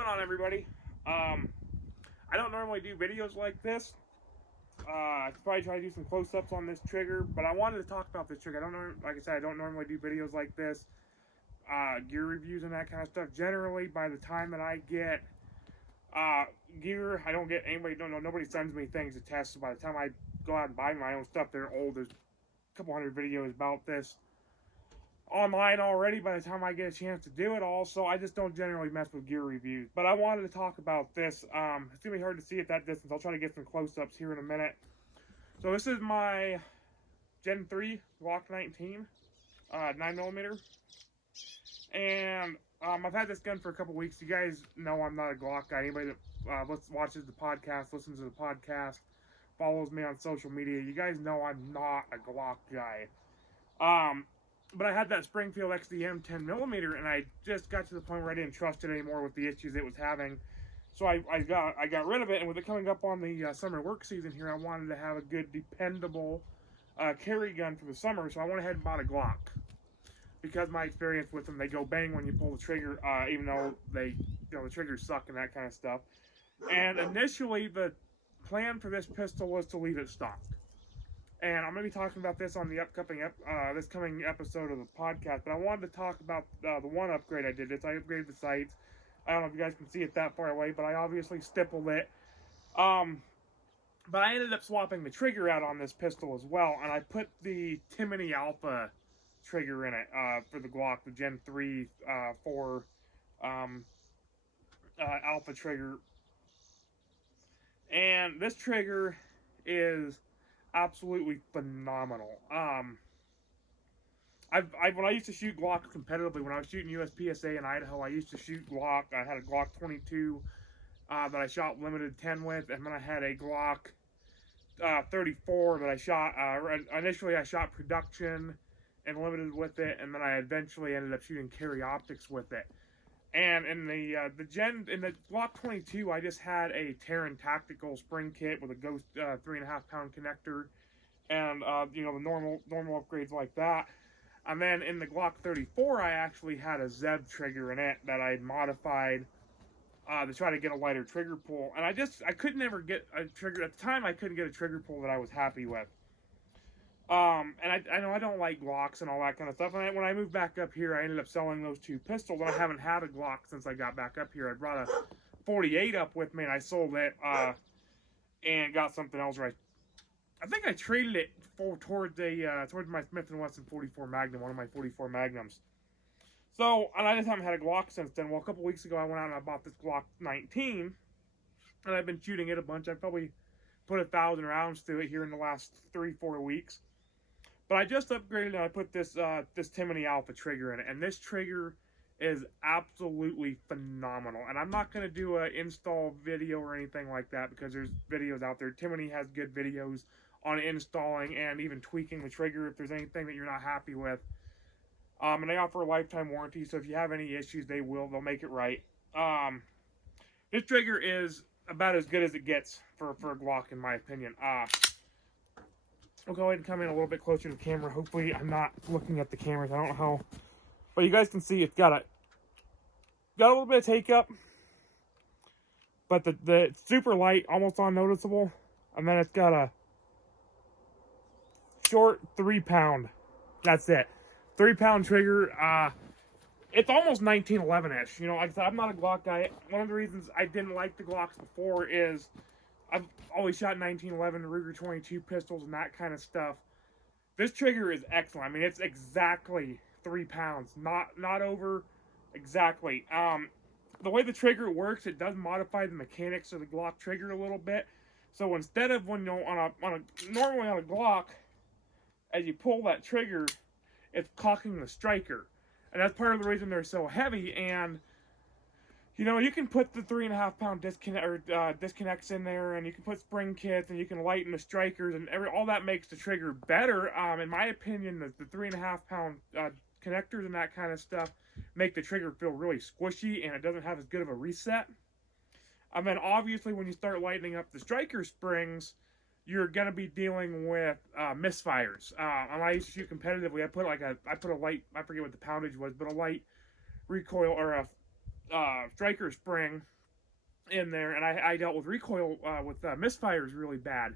going on, everybody? I don't normally do videos like this. I could probably try to do some close-ups on this trigger, but I wanted to talk about this trigger. I don't know, like I said, I don't normally do videos like this, gear reviews and that kind of stuff. Generally, by the time that I get gear, I don't get anybody. Nobody sends me things to test. So by the time I go out and buy my own stuff, they're old. There's a couple hundred videos about this online already by the time I get a chance to do it all, so I just don't generally mess with gear reviews. But I wanted to talk about this. It's going to be hard to see at that distance. I'll try to get some close-ups here in a minute. So this is my Gen 3 Glock 19, 9mm. And I've had this gun for a couple weeks. You guys know I'm not a Glock guy. Anybody that watches the podcast, listens to the podcast, follows me on social media, you guys know I'm not a Glock guy. But I had that Springfield XDM 10mm, and I just got to the point where I didn't trust it anymore with the issues it was having. So I got rid of it, and with it coming up on the summer work season here, I wanted to have a good, dependable carry gun for the summer, so I went ahead and bought a Glock. Because my experience with them, they go bang when you pull the trigger, even though they, the triggers suck and that kind of stuff. And initially, the plan for this pistol was to leave it stock. And I'm going to be talking about this on the this coming episode of the podcast. But I wanted to talk about the one upgrade I did. I upgraded the sights. I don't know if you guys can see it that far away, but I obviously stippled it. But I ended up swapping the trigger out on this pistol as well. And I put the Timney Alpha trigger in it for the Glock, the Gen 3 4 Alpha trigger. And this trigger is absolutely phenomenal. When I used to shoot Glock competitively, when I was shooting USPSA in Idaho, I used to shoot Glock. I had a Glock 22 that I shot limited 10 with, and then I had a Glock 34 that I shot. Initially, I shot production and limited with it, and then I eventually ended up shooting carry optics with it. And in the Glock 22, I just had a Terran tactical spring kit with a Ghost 3.5 pound connector, and the normal upgrades like that. And then in the Glock 34, I actually had a Zev trigger in it that I had modified to try to get a lighter trigger pull. And I could never get a trigger at the time. I couldn't get a trigger pull that I was happy with. And I know I don't like Glocks and all that kind of stuff. And when I moved back up here, I ended up selling those two pistols. And I haven't had a Glock since I got back up here. I brought a 48 up with me, and I sold it and got something else. I think I traded it towards my Smith & Wesson 44 Magnum, one of my 44 Magnums. So, and I just haven't had a Glock since then. Well, a couple weeks ago, I went out and I bought this Glock 19, and I've been shooting it a bunch. I've probably put 1,000 rounds through it here in the last 3-4 weeks. But I just upgraded and I put this Timney Alpha trigger in it. And this trigger is absolutely phenomenal. And I'm not going to do an install video or anything like that because there's videos out there. Timney has good videos on installing and even tweaking the trigger if there's anything that you're not happy with. And they offer a lifetime warranty, so if you have any issues, they'll make it right. This trigger is about as good as it gets for a Glock, in my opinion. We'll go ahead and come in a little bit closer to the camera. Hopefully I'm not looking at the cameras. I don't know how, but you guys can see it's got a little bit of take up, but it's super light, almost unnoticeable. And then it's got a short 3-pound. That's it. 3-pound trigger. It's almost 1911-ish. Like I said, I'm not a Glock guy. One of the reasons I didn't like the Glocks before is I've always shot 1911 Ruger 22 pistols and that kind of stuff. This trigger is excellent. I mean, it's exactly 3 pounds, not over, exactly. The way the trigger works, it does modify the mechanics of the Glock trigger a little bit. So instead of normally on a Glock, as you pull that trigger, it's cocking the striker, and that's part of the reason they're so heavy. And you can put the 3.5 pound disconnects in there, and you can put spring kits, and you can lighten the strikers, and all that makes the trigger better. In my opinion, the 3.5 pound connectors and that kind of stuff make the trigger feel really squishy, and it doesn't have as good of a reset. And then obviously when you start lightening up the striker springs, you're gonna be dealing with misfires. When I used to shoot competitively, I put a light, I forget what the poundage was, but a light recoil or a striker spring in there, and I dealt with recoil with misfires really bad.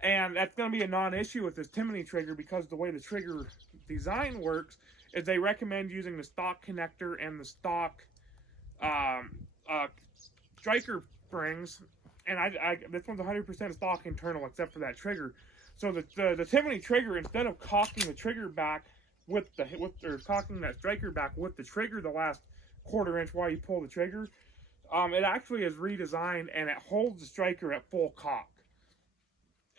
And that's going to be a non-issue with this Timney trigger, because the way the trigger design works is they recommend using the stock connector and the stock um, striker springs. And this one's 100% stock internal except for that trigger. So the Timney trigger, instead of cocking the trigger back or cocking that striker back with the trigger the last quarter inch while you pull the trigger, it actually is redesigned and it holds the striker at full cock.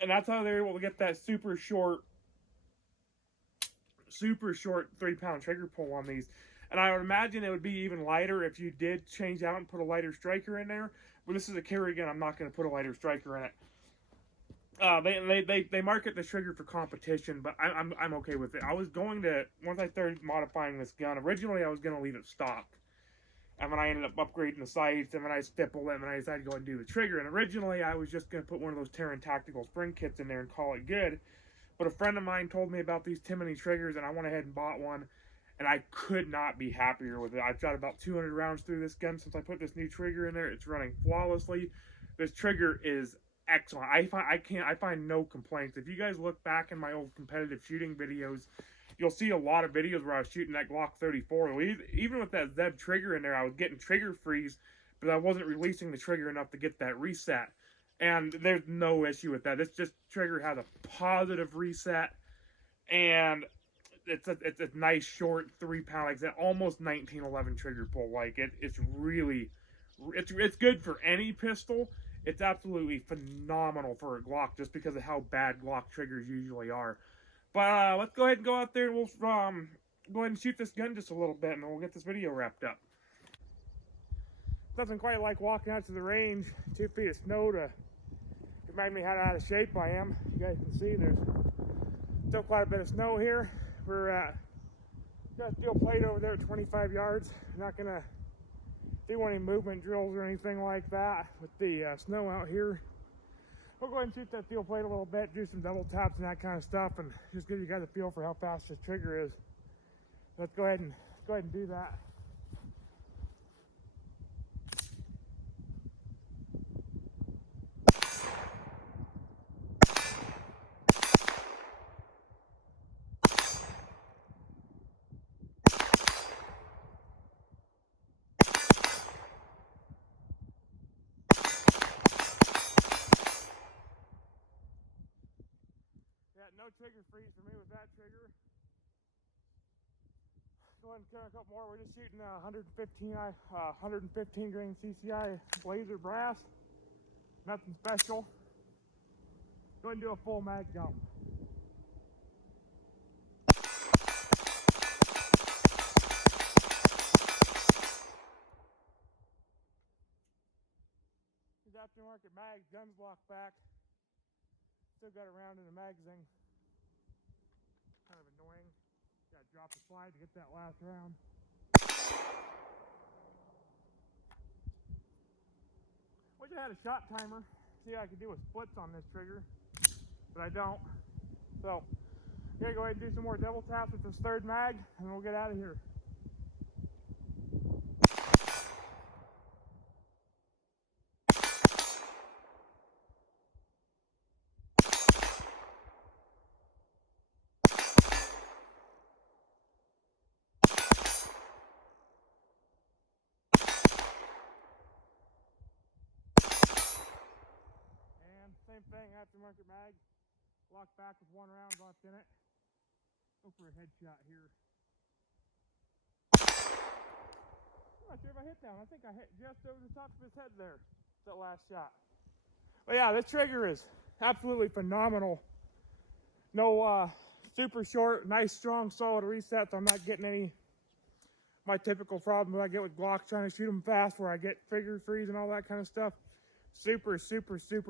And that's how they're able to get that super short 3-pound trigger pull on these. And I would imagine it would be even lighter if you did change out and put a lighter striker in there. But this is a carry gun. I'm not going to put a lighter striker in it. They market the trigger for competition, but I'm okay with it. I was going to, once I started modifying this gun, originally I was going to leave it stock. And then I ended up upgrading the sights, and then I stippled it, and then I decided to go and do the trigger. And originally I was just going to put one of those Terran Tactical spring kits in there and call it good. But a friend of mine told me about these Timney triggers, and I went ahead and bought one. And I could not be happier with it. I've shot about 200 rounds through this gun since I put this new trigger in there. It's running flawlessly. This trigger is excellent. I find no complaints. If you guys look back in my old competitive shooting videos, you'll see a lot of videos where I was shooting that Glock 34. Even with that Zeb trigger in there, I was getting trigger freeze, but I wasn't releasing the trigger enough to get that reset. And there's no issue with that. This just trigger has a positive reset, and it's a nice short 3-pound, like that, almost 1911 trigger pull. Like it's really, it's good for any pistol. It's absolutely phenomenal for a Glock, just because of how bad Glock triggers usually are. But let's go ahead and go out there, and we'll go ahead and shoot this gun just a little bit, and then we'll get this video wrapped up. Nothing quite like walking out to the range, 2 feet of snow, to remind me how out of shape I am. You guys can see there's still quite a bit of snow here. We're got a steel plate over there at 25 yards. I'm not gonna do any movement drills or anything like that with the snow out here. We'll go ahead and shoot that steel plate a little bit, do some double taps and that kind of stuff, and just give you guys a feel for how fast this trigger is. Let's go ahead and do that. Yeah, no trigger freeze for me with that trigger. Go ahead and cut a couple more. We're just shooting 115 grain CCI blazer brass. Nothing special. Go ahead and do a full mag jump. These aftermarket mags, guns block back. Still got a round in the magazine. Kind of annoying. Got to drop the slide to get that last round. Wish I had a shot timer. See how I could do with splits on this trigger, but I don't. So, I'm gonna go ahead and do some more double taps with this third mag, and we'll get out of here. Same thing, aftermarket mag, lock back with 1 round left in it. Go for a headshot here. I'm not sure if I hit that one. I think I hit just over the top of his head there, that last shot. But yeah, this trigger is absolutely phenomenal. No super short, nice, strong, solid reset, so I'm not getting any my typical problem that I get with Glocks trying to shoot them fast, where I get trigger freeze and all that kind of stuff. Super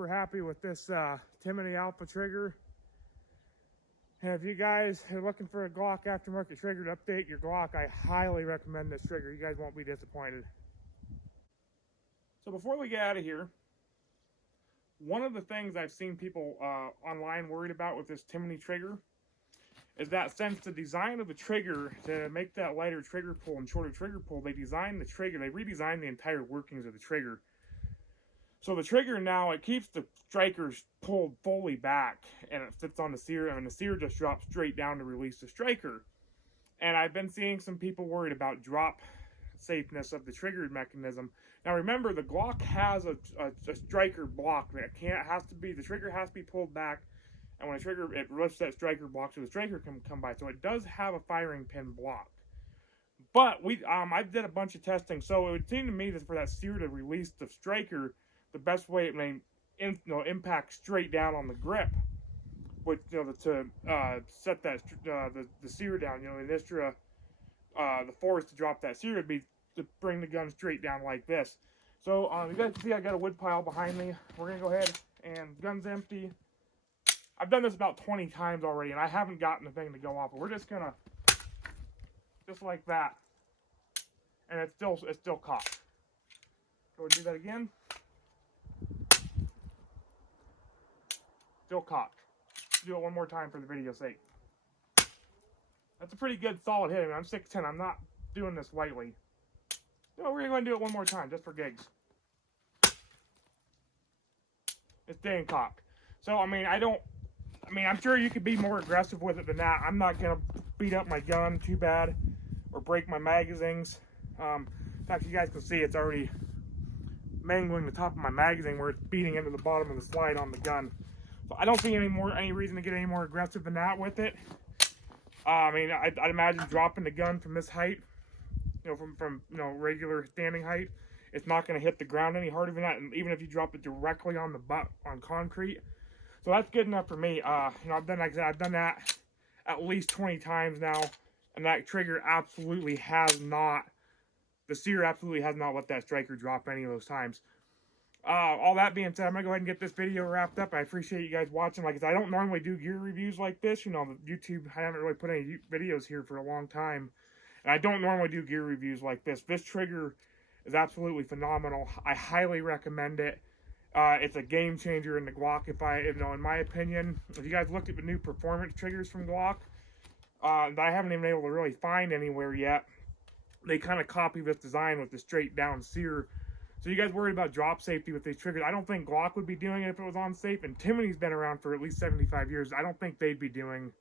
happy with this Timney Alpha trigger. And if you guys are looking for a Glock aftermarket trigger to update your Glock, I highly recommend this trigger. You guys won't be disappointed. So before we get out of here, one of the things I've seen people online worried about with this Timney trigger is that since the design of the trigger, to make that lighter trigger pull and shorter trigger pull, they redesigned the entire workings of the trigger. So the trigger now, it keeps the strikers pulled fully back, and it sits on the sear, and the sear just drops straight down to release the striker. And I've been seeing some people worried about drop safeness of the trigger mechanism. Now remember, the Glock has a striker block that the trigger has to be pulled back, and when a trigger, it lifts that striker block so the striker can come by. So it does have a firing pin block. But I did a bunch of testing, so it would seem to me that for that sear to release the striker, the best way it may impact straight down on the grip, which to set that the sear down, the force to drop that sear would be to bring the gun straight down like this. So you guys can see I got a wood pile behind me. We're gonna go ahead and gun's empty. I've done this about 20 times already, and I haven't gotten the thing to go off. But we're just gonna just like that, and it's still cocked. Go and do that again. Still cocked. Do it one more time for the video's sake. That's a pretty good solid hit. I mean, I'm 6'10". I'm not doing this lightly. No, we're going to do it one more time just for gigs. It's staying cocked. So, I'm sure you could be more aggressive with it than that. I'm not going to beat up my gun too bad or break my magazines. In fact, you guys can see it's already mangling the top of my magazine where it's beating into the bottom of the slide on the gun. So I don't see any reason to get any more aggressive than that with it. I'd imagine dropping the gun from this height, from regular standing height, it's not going to hit the ground any harder than that. And even if you drop it directly on the butt on concrete, so that's good enough for me. I've done that at least 20 times now, and that trigger absolutely has not. The sear absolutely has not let that striker drop any of those times. All that being said, I'm going to go ahead and get this video wrapped up. I appreciate you guys watching. Like I said, I don't normally do gear reviews like this. YouTube, I haven't really put any videos here for a long time. And I don't normally do gear reviews like this. This trigger is absolutely phenomenal. I highly recommend it. It's a game changer in the Glock, in my opinion. If you guys looked at the new performance triggers from Glock, that I haven't even been able to really find anywhere yet, they kind of copy this design with the straight down sear. So you guys worried about drop safety with these triggers? I don't think Glock would be doing it if it was on safe, and Timney's been around for at least 75 years. I don't think they'd be doing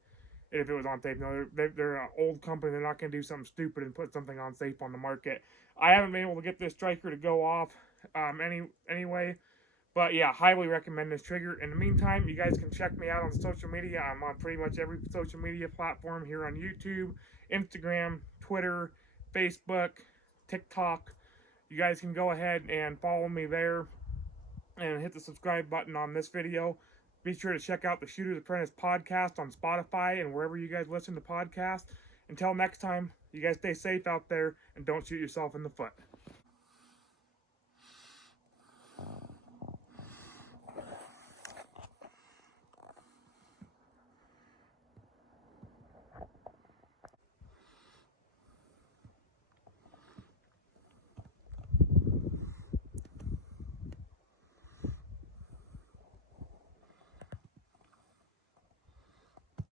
it if it was on safe. No, they're an old company. They're not going to do something stupid and put something on safe on the market. I haven't been able to get this striker to go off anyway. But yeah, highly recommend this trigger. In the meantime, you guys can check me out on social media. I'm on pretty much every social media platform here on YouTube, Instagram, Twitter, Facebook, TikTok. You guys can go ahead and follow me there and hit the subscribe button on this video. Be sure to check out the Shooter's Apprentice podcast on Spotify and wherever you guys listen to podcasts. Until next time, you guys stay safe out there and don't shoot yourself in the foot.